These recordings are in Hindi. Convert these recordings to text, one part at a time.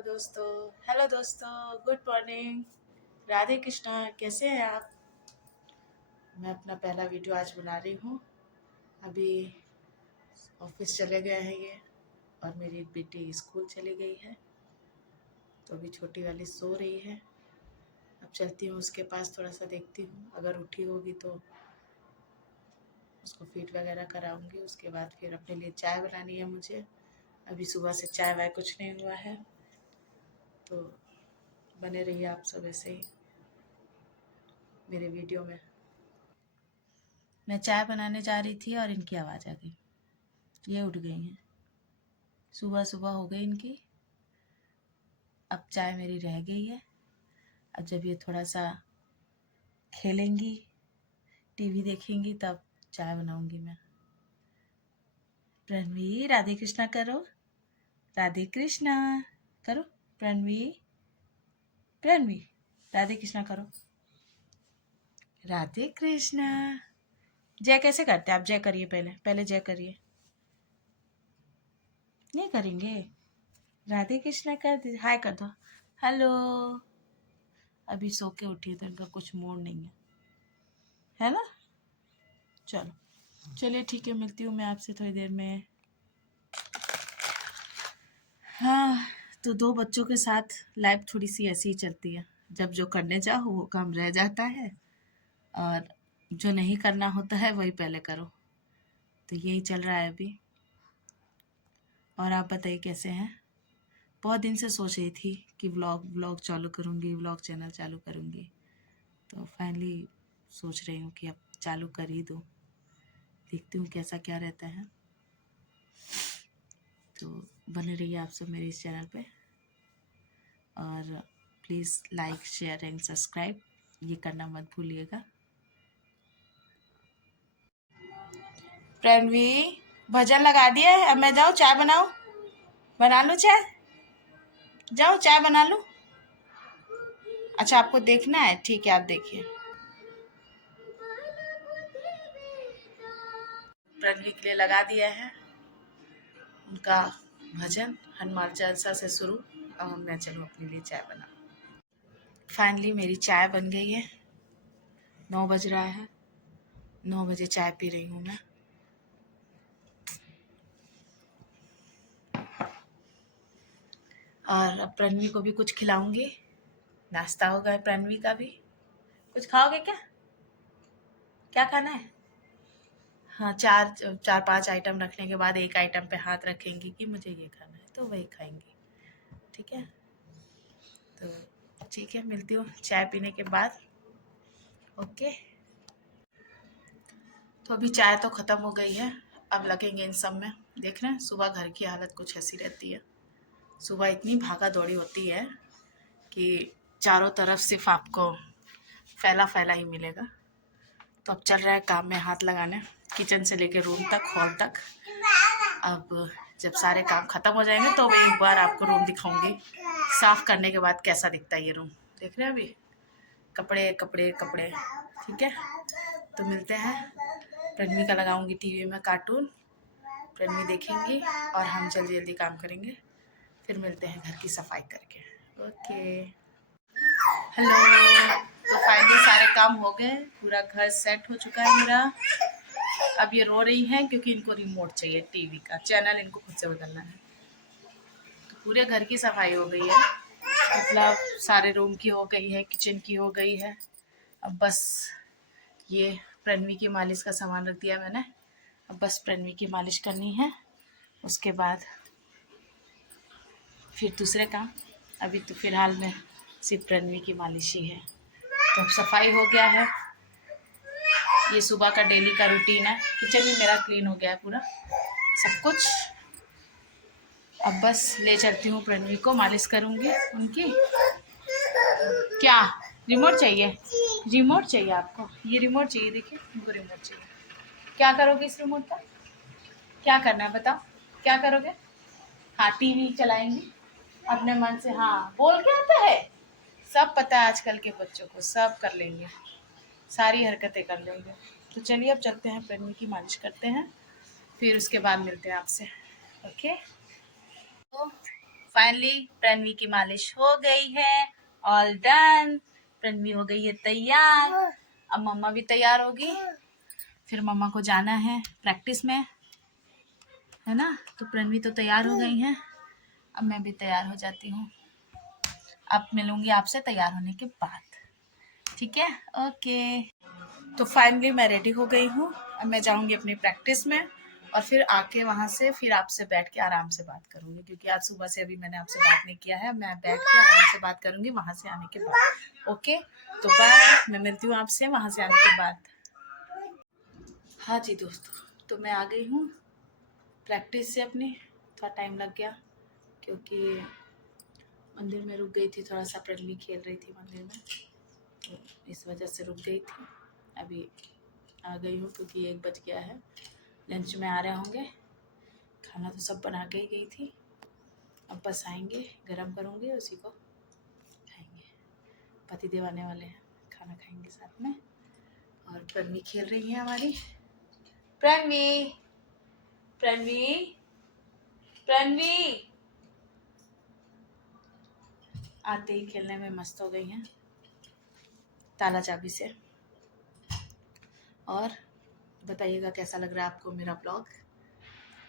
हेलो दोस्तों, गुड मॉर्निंग। राधे कृष्णा, कैसे हैं आप? मैं अपना पहला वीडियो आज बना रही हूँ। अभी ऑफिस चले गए हैं ये, और मेरी बेटी स्कूल चली गई है, तो अभी छोटी वाली सो रही है। अब चलती हूँ उसके पास, थोड़ा सा देखती हूँ, अगर उठी होगी तो उसको फीड वगैरह कराऊंगी। उसके बाद फिर अपने लिए चाय बनानी है मुझे। अभी सुबह से चाय वाय कुछ नहीं हुआ है, तो बने रहिए आप सब ऐसे ही मेरे वीडियो में। मैं चाय बनाने जा रही थी और इनकी आवाज़ आ गई। ये उठ गई हैं, सुबह सुबह हो गई इनकी। अब चाय मेरी रह गई है। अब जब ये थोड़ा सा खेलेंगी, टीवी देखेंगी, तब चाय बनाऊंगी मैं। प्रणवी, राधे कृष्णा करो, राधे कृष्णा करो। प्रणवी, प्रणवी, राधे कृष्णा करो। राधे कृष्णा। जय कैसे करते हैं आप? जय करिए, पहले पहले जय करिए। नहीं करेंगे? राधे कृष्णा कर दे, हाय कर दो, हेलो। अभी सो के उठी तो इनका कुछ मूड नहीं है ना? चलिए ठीक है, मिलती हूँ मैं आपसे थोड़ी देर में। हाँ, तो दो बच्चों के साथ लाइफ थोड़ी सी ऐसी ही चलती है। जब जो करने जाओ वो काम रह जाता है, और जो नहीं करना होता है वही पहले करो। तो यही चल रहा है अभी। और आप बताइए कैसे हैं? बहुत दिन से सोच रही थी कि व्लॉग चालू करूँगी, व्लॉग चैनल चालू करूँगी, तो फाइनली सोच रही हूँ कि अब चालू कर ही दूँ। देखती हूँ कैसा क्या रहता है। तो बने रहिए आप सब मेरे इस चैनल पे, और please like share and subscribe ये करना मत भूलिएगा। प्रणवी, भजन लगा दिया है, अब मैं जाऊँ चाय बनाऊँ? बना लूँ चाय? जाऊँ चाय बना लूँ? अच्छा, आपको देखना है, ठीक है, आप देखिए। प्रणवी के लिए लगा दिया है उनका भजन, हनुमान चालीसा से शुरू। अब मैं चलूँ अपने लिए चाय बना। फाइनली मेरी चाय बन गई है। 9 बज रहा है, 9 बजे चाय पी रही हूँ मैं। और अब प्रणवी को भी कुछ खिलाऊंगी। नाश्ता होगा प्रणवी का भी। कुछ खाओगे क्या? क्या खाना है? हाँ, चार चार पांच आइटम रखने के बाद एक आइटम पे हाथ रखेंगी कि मुझे ये खाना है, तो वही खाएंगी। ठीक है, तो ठीक है, मिलती हूँ चाय पीने के बाद। ओके। तो अभी चाय तो ख़त्म हो गई है, अब लगेंगे इन सब में। देख रहे हैं सुबह घर की हालत कुछ ऐसी रहती है। सुबह इतनी भागा दौड़ी होती है कि चारों तरफ सिर्फ आपको फैला फैला ही मिलेगा। तो अब चल रहा है काम में हाथ लगाने, किचन से लेके रूम तक, हॉल तक। अब जब सारे काम खत्म हो जाएंगे तो मैं एक बार आपको रूम दिखाऊंगी साफ करने के बाद कैसा दिखता है ये रूम। देख रहे हैं अभी कपड़े कपड़े कपड़े। ठीक है, तो मिलते हैं। रणवी का लगाऊंगी टीवी में कार्टून, रणवी देखेंगी और हम जल्दी जल्दी काम करेंगे। फिर मिलते हैं घर की सफाई करके। Okay, hello. तो फाइनली सारे काम हो गए, पूरा घर सेट हो चुका है मेरा। अब ये रो रही हैं क्योंकि इनको रिमोट चाहिए टीवी का, चैनल इनको खुद से बदलना है। तो पूरे घर की सफाई हो गई है, मतलब सारे रूम की हो गई है, किचन की हो गई है। अब बस ये प्रणवी की मालिश का सामान रख दिया मैंने। अब बस प्रणवी की मालिश करनी है, उसके बाद फिर दूसरे काम। अभी तो फ़िलहाल में सिर्फ प्रणवी की मालिश ही है। तो अब सफाई हो गया है, ये सुबह का डेली का रूटीन है। किचन भी मेरा क्लीन हो गया है पूरा, सब कुछ। अब बस ले चलती हूँ प्रणवी को, मालिश करूँगी उनकी। क्या रिमोट चाहिए? रिमोट चाहिए आपको? ये रिमोट चाहिए, देखिए उनको रिमोट चाहिए। क्या करोगे इस रिमोट का? क्या करना है बताओ, क्या करोगे? हाँ, टीवी चलाएंगी अपने मन से। हाँ, बोल के आता है, सब पता है आजकल के बच्चों को, सब कर लेंगे, सारी हरकतें कर लेंगे। तो चलिए अब चलते हैं, प्रणवी की मालिश करते हैं, फिर उसके बाद मिलते हैं आपसे। ओके। तो फाइनली प्रणवी की मालिश हो गई है, ऑल डन। प्रणवी हो गई है तैयार। अब मम्मा भी तैयार होगी, फिर मम्मा को जाना है प्रैक्टिस में, है ना। तो प्रणवी तो तैयार हो गई हैं, अब मैं भी तैयार हो जाती हूँ। अब मिलूंगी आपसे तैयार होने के बाद, ठीक है। ओके, तो फाइनली मैं रेडी हो गई हूँ। अब मैं जाऊंगी अपनी प्रैक्टिस में और फिर आके वहां से फिर आपसे बैठ के आराम से बात करूंगी, क्योंकि आज सुबह से अभी मैंने आपसे बात नहीं किया है। मैं बैठ के आराम से बात करूंगी वहां से आने के बाद। ओके, तो बाय, मैं मिलती हूँ आपसे वहां से आने के बाद। हाँ जी दोस्तों, तो मैं आ गई हूँ प्रैक्टिस से अपनी। थोड़ा टाइम लग गया क्योंकि मंदिर में रुक गई थी, थोड़ा सा प्रणवी खेल रही थी मंदिर में, तो इस वजह से रुक गई थी। अभी आ गई हूँ क्योंकि 1 बज गया है, लंच में आ रहे होंगे। खाना तो सब बना के ही गई थी, अब बस आएंगे, गरम करूँगी, उसी को खाएंगे। पतिदेव आने वाले हैं, खाना खाएंगे साथ में। और प्रणवी खेल रही है हमारी। प्रणवी, प्रणवी, प्रणवी आते ही खेलने में मस्त हो गई हैं ताला चाबी से। और बताइएगा कैसा लग रहा है आपको मेरा ब्लॉग।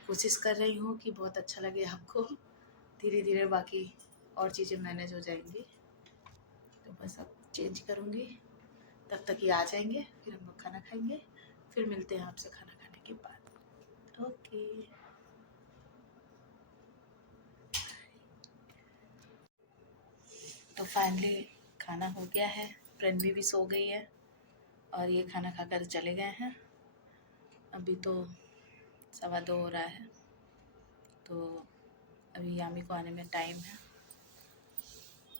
कोशिश कर रही हूँ कि बहुत अच्छा लगे आपको। धीरे धीरे बाकी और चीज़ें मैनेज हो जाएंगी, तो बस अब चेंज करूँगी, तब तक ये आ जाएंगे, फिर हम लोग खाना खाएंगे। फिर मिलते हैं आपसे खाना खाने के बाद। ओके, तो फाइनली खाना हो गया है, प्रणवी भी सो गई है और ये खाना खाकर चले गए हैं। अभी तो 2:15 हो रहा है, तो अभी यामी को आने में टाइम है,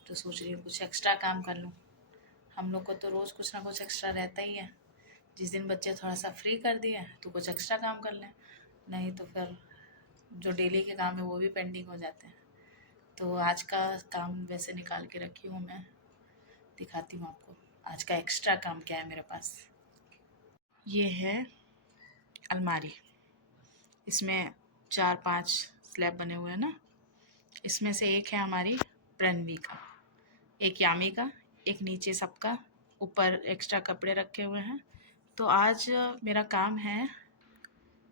तो सोच रही हूँ कुछ एक्स्ट्रा काम कर लूँ। हम लोग को तो रोज़ कुछ ना कुछ एक्स्ट्रा रहता ही है। जिस दिन बच्चे थोड़ा सा फ्री कर दिए तो कुछ एक्स्ट्रा काम कर लें, नहीं तो फिर जो डेली के काम है वो भी पेंडिंग हो जाते हैं। तो आज का काम वैसे निकाल के रखी हूँ मैं, दिखाती हूँ आपको आज का एक्स्ट्रा काम क्या है मेरे पास। ये है अलमारी, इसमें 4-5 स्लैब बने हुए हैं ना। इसमें से एक है हमारी प्रणवी का, एक यामी का, एक नीचे सबका, ऊपर एक्स्ट्रा कपड़े रखे हुए हैं। तो आज मेरा काम है,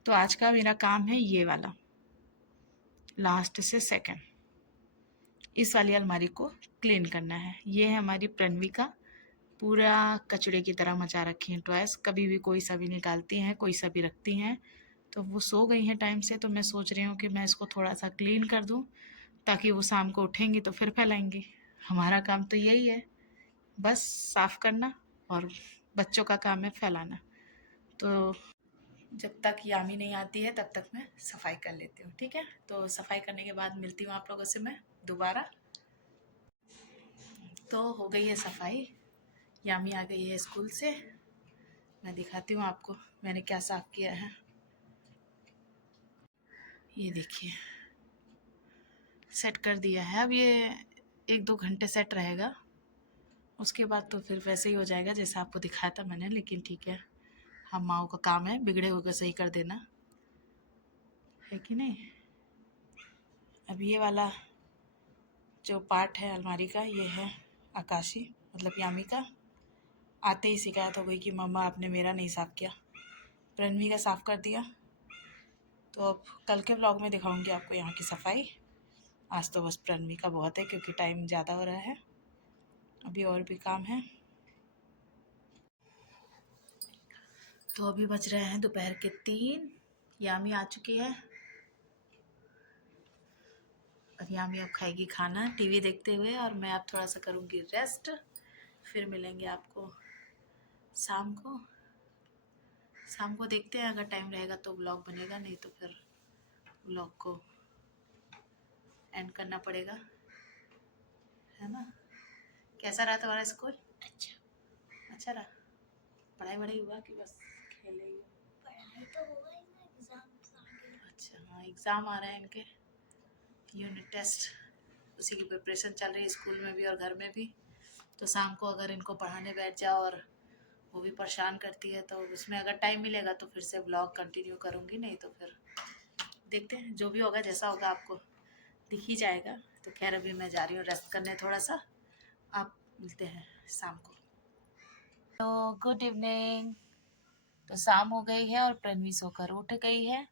तो आज का मेरा काम है ये वाला, लास्ट से सेकंड, इस वाली अलमारी को क्लीन करना है। ये है हमारी प्रणवी का, पूरा कचड़े की तरह मचा रखी हैं टॉयस, कभी भी कोई सा भी निकालती हैं, कोई सा भी रखती हैं। तो वो सो गई हैं टाइम से, तो मैं सोच रही हूँ कि मैं इसको थोड़ा सा क्लीन कर दूँ, ताकि वो शाम को उठेंगी तो फिर फैलाएंगी। हमारा काम तो यही है, बस साफ करना, और बच्चों का काम है फैलाना। तो जब तक यामी नहीं आती है तब तक मैं सफाई कर लेती हूँ, ठीक है। तो सफाई करने के बाद मिलती हूँ आप लोगों से मैं दोबारा। तो हो गई है सफाई, यामी आ गई है स्कूल से, मैं दिखाती हूँ आपको मैंने क्या साफ किया है। ये देखिए, सेट कर दिया है। अब ये 1-2 घंटे सेट रहेगा, उसके बाद तो फिर वैसे ही हो जाएगा जैसा आपको दिखाया था मैंने। लेकिन ठीक है, हम माओ का काम है बिगड़े हुए सही कर देना, है कि नहीं। अब ये वाला जो पार्ट है अलमारी का, ये है आकाशी, मतलब यामी का। आते ही शिकायत हो गई कि मम्मा आपने मेरा नहीं साफ़ किया, प्रणवी का साफ़ कर दिया। तो अब कल के व्लॉग में दिखाऊंगी आपको यहाँ की सफाई। आज तो बस प्रणवी का बहुत है, क्योंकि टाइम ज़्यादा हो रहा है, अभी और भी काम है। तो अभी बज रहे हैं दोपहर के 3, यामी आ चुकी है और यामी अब खाएगी खाना टीवी देखते हुए, और मैं अब थोड़ा सा करूँगी रेस्ट। फिर मिलेंगे आपको शाम को। शाम को देखते हैं, अगर टाइम रहेगा तो व्लॉग बनेगा, नहीं तो फिर व्लॉग को एंड करना पड़ेगा, है ना। कैसा रहा तुम्हारा स्कूल? अच्छा रहा। पढ़ाई वढ़ाई हुआ कि बस खेले ही? पढ़ाई तो होगा ही ना, एग्जाम। अच्छा, हाँ एग्ज़ाम आ रहे हैं इनके, यूनिट टेस्ट, उसी की प्रिपरेशन चल रही है स्कूल में भी और घर में भी। तो शाम को अगर इनको पढ़ाने बैठ जाओ और वो भी परेशान करती है, तो उसमें अगर टाइम मिलेगा तो फिर से ब्लॉग कंटिन्यू करूँगी, नहीं तो फिर देखते हैं जो भी होगा, जैसा होगा आपको दिख ही जाएगा, तो खैर अभी मैं जा रही हूँ रेस्ट करने थोड़ा सा। आप मिलते हैं शाम को। तो गुड इवनिंग। तो शाम हो गई है और प्रणवी सोकर उठ गई है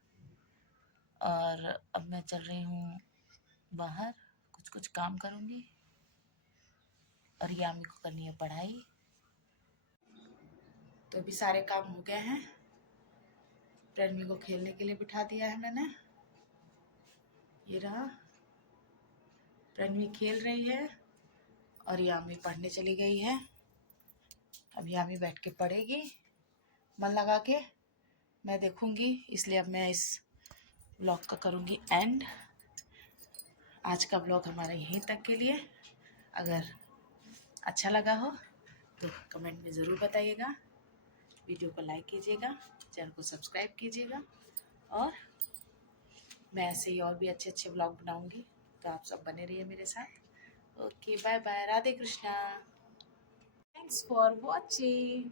और अब मैं चल रही हूँ बाहर, कुछ कुछ काम करूँगी और यामी को करनी है पढ़ाई। तो अभी सारे काम हो गए हैं। प्रणवी को खेलने के लिए बिठा दिया है मैंने, ये रहा। प्रणवी खेल रही है और यामी पढ़ने चली गई है। अब यामी बैठ के पढ़ेगी मन लगा के, मैं देखूंगी। इसलिए अब मैं इस ब्लॉग का करूंगी एंड। आज का ब्लॉग हमारा यहीं तक के लिए। अगर अच्छा लगा हो तो कमेंट में ज़रूर बताइएगा, वीडियो को लाइक कीजिएगा, चैनल को सब्सक्राइब कीजिएगा और मैं ऐसे ही और भी अच्छे अच्छे ब्लॉग बनाऊंगी। तो आप सब बने रहिए मेरे साथ। Okay, bye bye, Radhe Krishna, thanks for watching.